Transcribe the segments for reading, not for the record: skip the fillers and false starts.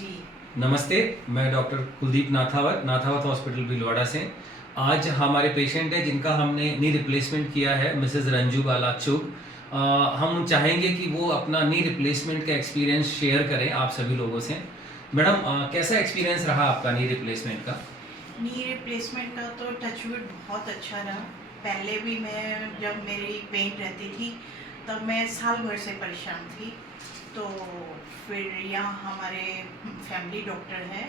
जी। नमस्ते, मैं doctor Kuldeep Nathawat Nathawat hospital Bhilwara से। आज हमारे पेशेंट है जिनका हमने नी रिप्लेसमेंट किया है, मिसेस रंजू बालाचुक। हम चाहेंगे कि वो अपना नी रिप्लेसमेंट का एक्सपीरियंस शेयर करें आप सभी लोगों से। मैडम, कैसा एक्सपीरियंस रहा आपका नी रिप्लेसमेंट का? नी रिप्लेसमेंट का तो टचवुड बहुत अच्छा रहा। पहले भी मैं जब मेरी पेन रहती थी तब मैं साल भर से परेशान थी। तो फिर यहाँ हमारे फैमिली डॉक्टर हैं।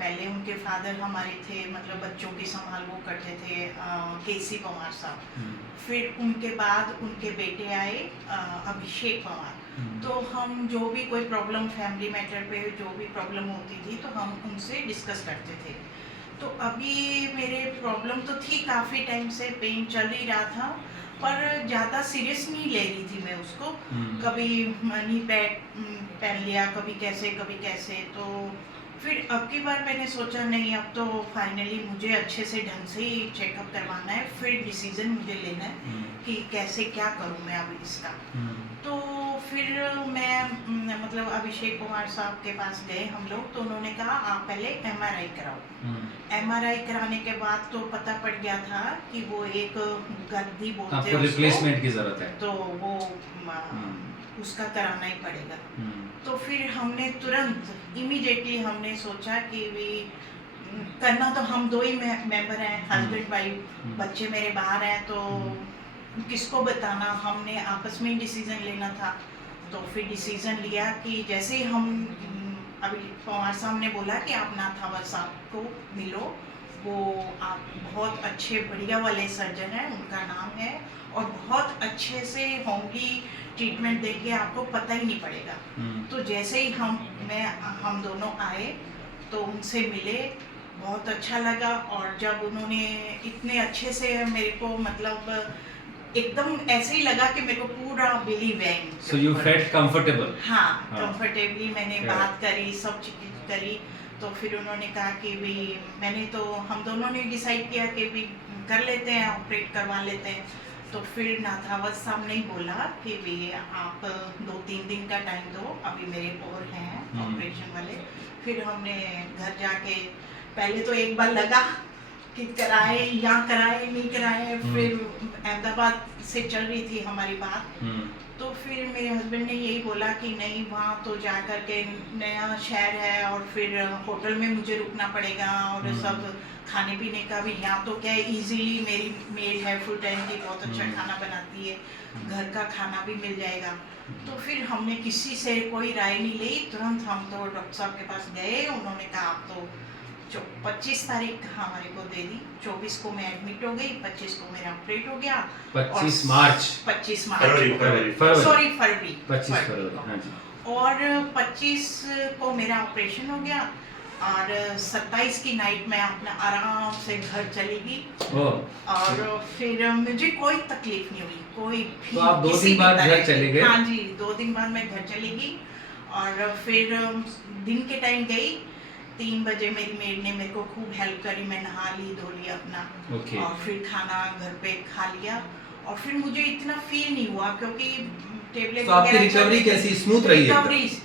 पहले उनके फादर हमारे थे, मतलब बच्चों की संभाल वो करते थे, केसी पवार साहब। फिर उनके बाद उनके बेटे आए, अभिषेक पवार। तो हम जो भी कोई प्रॉब्लम फैमिली मैटर पे जो भी प्रॉब्लम होती थी तो हम उनसे डिस्कस करते थे। तो अभी मेरे प्रॉब्लम तो थी, काफ़ी टाइम से पेन चल ही रहा था, पर ज़्यादा सीरियस नहीं ले रही थी मैं उसको। कभी नी पैड पहन लिया, कभी कैसे। तो फिर अब की बार मैंने सोचा नहीं, अब तो फाइनली मुझे अच्छे से ढंग से ही चेकअप करवाना है, फिर डिसीजन मुझे लेना है कि कैसे क्या करूँ मैं अभी इसका। तो फिर मैं मतलब अभिषेक कुमार साहब के पास गए हम लोग। तो उन्होंने कहा आप पहले एमआरआई कराओ। एमआरआई कराने के बाद तो पता पड़ गया था कि वो एक गद्दी बोलते आपको हैं रिप्लेसमेंट की जरूरत है। तो वो उसका कराना ही पड़ेगा। तो फिर हमने तुरंत इमीडिएटली हमने सोचा कि भी करना तो हम दो ही मेंबर हैं, हस्बैंड वाइफ, बच्चे मेरे बाहर हैं, तो किसको बताना, हमने आपस में ही डिसीजन लेना था। तो फिर डिसीजन लिया कि जैसे ही हम अभी पवार साहब ने बोला कि आप नाथावत साहब को मिलो, वो आप बहुत अच्छे बढ़िया वाले सर्जन हैं, उनका नाम है, और बहुत अच्छे से होमली ट्रीटमेंट देंगे, आपको पता ही नहीं पड़ेगा। तो जैसे ही हम दोनों आए तो उनसे मिले, बहुत अच्छा लगा। और जब उन्होंने इतने अच्छे से मेरे को, मतलब एकदम ऐसे ही लगा कि मेरे को पूरा बिलीव है। So you felt comfortable? हाँ, कंफर्टेबली मैंने बात करी, सब चीज़ करी। तो फिर उन्होंने कहा कि भी हम दोनों ने डिसाइड किया कि भी कर लेते हैं, ऑपरेट करवा लेते हैं। तो फिर नाथावत साहब ने बोला कि भी आप 2-3 दिन का टाइम दो, अभी मेरे और हैं ऑपरेशन वाले। फिर हमने घर जाके पहले तो एक बार लगा कि कराए या कराए नहीं कराए, फिर अहमदाबाद से चल रही थी हमारी बात। तो फिर मेरे हस्बैंड ने यही बोला कि नहीं, वहाँ तो जा कर के नया शहर है और फिर होटल में मुझे रुकना पड़ेगा, और सब खाने पीने का भी यहाँ तो क्या है, इजीली मेरी मेड है फुल टाइम की, बहुत अच्छा खाना बनाती है, घर का खाना भी मिल जाएगा। तो फिर हमने किसी से कोई राय नहीं ली, तुरंत हम तो डॉक्टर साहब के पास गए। उन्होंने कहा आप तो 25 तारीख हमारे को दे दी, 24 को मैं एडमिट हो गई, 25 को मेरा ऑपरेट हो गया। 25 मार्च, फरवरी, फरवरी, 25 फरवरी, हाँ जी। और 25 को मेरा ऑपरेशन हो गया, और 27 की नाइट में अपना आराम से घर चली गई। और फिर मुझे कोई तकलीफ नहीं हुई, कोई भी। तो आप 2 दिन बाद घर चले गए? हाँ जी, 2 दिन बाद मैं घर चली गई। और फिर दिन के टाइम गई, 3 बजे मेरी मेड ने मेरे को खूब हेल्प करी, मैं नहा ली, धो लिया अपना। और फिर खाना घर पे खा लिया, और फिर मुझे इतना फील नहीं हुआ क्योंकि टेबलेट तो आपकी रिकवरी कैसी, स्मूथ रही है?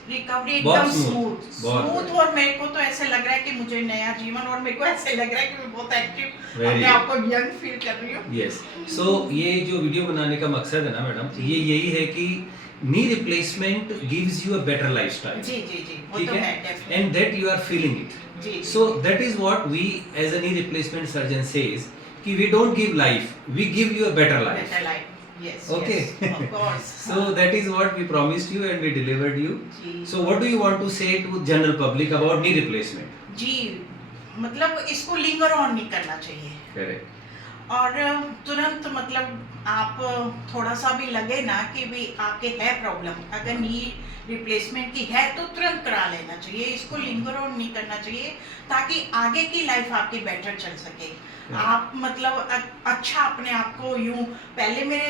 रिकवरी एकदम स्मूथ। और मेरे को तो ऐसे लग रहा है कि मुझे नया जीवन, और मेरे को ऐसे लग रहा है कि मैं बहुत एक्टिव अपने आप को यंग फील कर रही हूँ। यस, सो ये जो वीडियो बनाने का मकसद है ना मैडम, ये यही है कि knee replacement gives you a better lifestyle. जी, ठीक है, and that you are feeling it. So that is what we as a knee replacement surgeon says कि we don't give life, we give you a better life. Yes, okay, yes, of course. So that is what we promised you and we delivered you. So what do you want to say to general public about knee replacement? जी, मतलब इसको linger on नहीं करना चाहिए। Correct. और तुरंत, मतलब आप थोड़ा सा भी लगे ना कि भी आपके है प्रॉब्लम, अगर नी रिप्लेसमेंट की है तो तुरंत करा लेना चाहिए, इसको लिंगर ऑन नहीं करना चाहिए, ताकि आगे की लाइफ आपकी बेटर चल सके। आप मतलब अच्छा अपने आप को यूं, पहले मेरे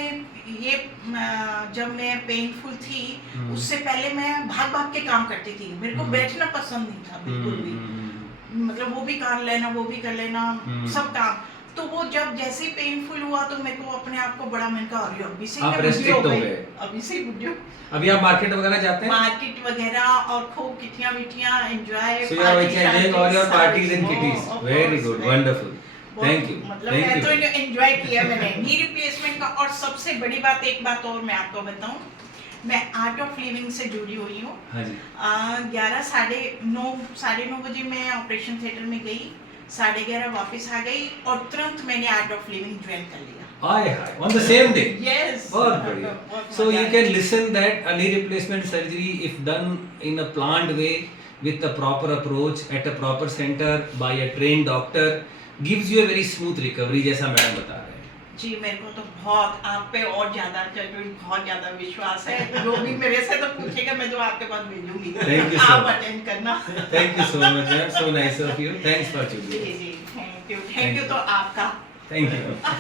ये जब मैं पेनफुल थी उससे पहले मैं भाग भाग के काम करती थी, मेरे को बैठना पसंद नहीं था बिल्कुल भी, मतलब वो भी कर लेना, वो भी कर लेना, सब काम। तो वो जब जैसे पेनफुल हुआ तो मेरे को अपने आप को बड़ा मैंने कहा अरे अभी से आप मैं बुढ़ी restrict हो गई, गए। अभी से बुढ़ी हो अभी आप मार्केट वगैरह जाते हैं? मार्केट वगैरह और खूब किटियां विटियां enjoy So you are enjoying all your parties and kitties. Very good, wonderful. Thank you. मतलब Thank मैं तो you. एंजॉय किया मैंने नी रिप्लेसमेंट का। और सबसे बड़ी बात, एक बात और मैं आपको बताऊं, मैं आर्ट ऑफ लिविंग से जुड़ी हुई हूँ। हाँ जी। 11 साढ़े 9 बजे मैं ऑपरेशन थिएटर में गई, 11:30 वापस आ गई और तुरंत मैंने आर्ट ऑफ लिविंग ज्वाइन कर लिया। Aye, aye. On the same day. Yes. बहुत बढ़िया. So you can listen that a knee replacement surgery, if done in a planned way with a proper approach at a proper center by a trained doctor, gives you a very smooth recovery, जैसा madam बता रहे हैं. जी मेरे को तो बहुत आप पे और ज्यादा बहुत ज्यादा विश्वास है। जो भी मेरे से तो पूछेगा मैं तो आपके पास भेजूंगी। Thank you so आप much. अटेंड करना। Thank you so much, ma'am. So nice of you. Thanks for जी choosing. जी थैंक यू तो आपका। Thank you.